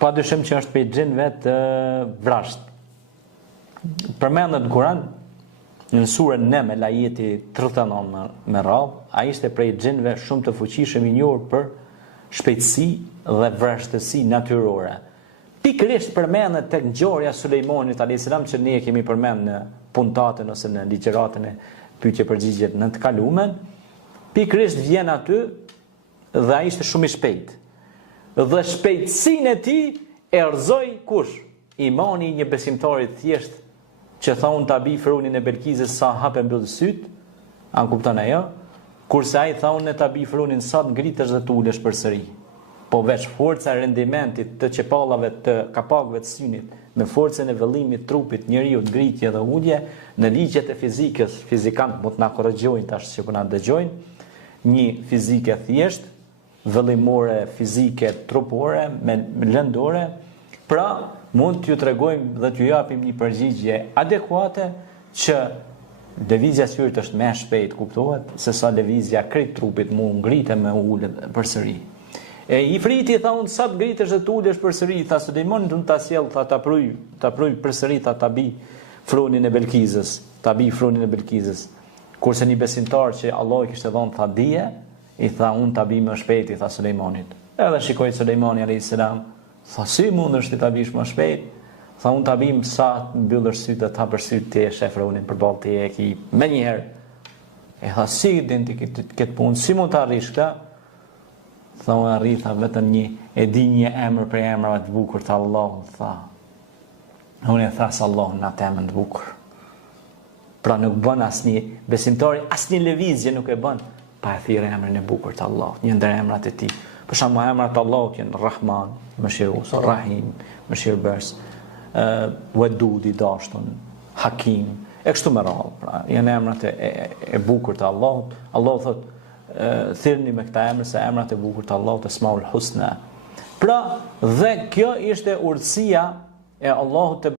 padyshim që është prej xhinëve të vrasht. Përmendet në Kur'an në surën Naml ajeti 39 me radhë, ai ishte prej xhinëve shumë të fuqishëm i njohur për shpejtësi dhe vrashtësi natyrore. Pikërisht përmendet tek ngjarja e Sulejmanit alayhis salam që ne e kemi përmend në puntatën ose në ligjëratën e pyetje përgjigjet në të kalumen. Pikërisht vjen aty dhe ai ishte shumë i shpejtë. Dhe shpejtësinë e tij e rrezoi kush? Imani i një besimtari thjesht që thonë ta bi frunin e Belkizës sa hape mbyll syt, a kupton ajo? Kurse ai thonë ta bi frunin sa të ngritesh dhe të ulesh përsëri. Po veç forca e rendimentit të çepallave të kapakëve të synit, me forcën e vëllimit trupit njeriu ngritje dhe ulje, në ligjet e fizikës, fizikant mund të na korrigjojnë tash që po na dëgjojnë, një fizike thjesht, vëllimore, fizike, trupore, me lëndore, pra mund t'ju tregojmë dhe t'ju japim një përgjigje adekuate që lëvizja e syrit është më e shpejtë, kuptohet, se sa lëvizja krejt trupit mund ngritet me ulë përsëri. E Ifriti tha unë sa të ngritesh dhe të ulesh përsëri, tha Sulejmani do ta sjell, tha ta pruj përsëri, tha ta bi frunin e Belkizës, ta bi frunin e Belkizës. Kurse një besimtar që Allah i kishte dhënë tha dije, i tha unë ta bi më shpejt, i tha Sulejmanit. Edhe shikoi Sulejmani alayhis salam, tha si mundesh ti ta bish më shpejt? Tha unë ta bim sa të mbyllësh sytë dhe ta hapësh sytë ti e shef frunin përballë ti e ki menjëherë. E tha si din ti këtë punë, si mund ta arrish këtë? Tha unë arritha vetëm e di një emër për emrave të bukur të Allahut, tha. Unë e thas Allahun atë emër të bukur. Pra nuk bën asnjë besimtari, asnjë lëvizje nuk e bën pa e thirrë emrin e bukur të Allahut, një ndër emrat e tij. Për shembull emrat e Allahut janë Rahman, Mëshirues, Rahim, Mëshirbes, Wadud i dashtun, Hakim, e kështu me radhë. Pra janë emrat e bukur të Allahut. Allahu thotë thirrni me këta emra se emrat e bukur të Allahut Esmaul Husna. Pra, dhe kjo ishte urtësia e Allahut të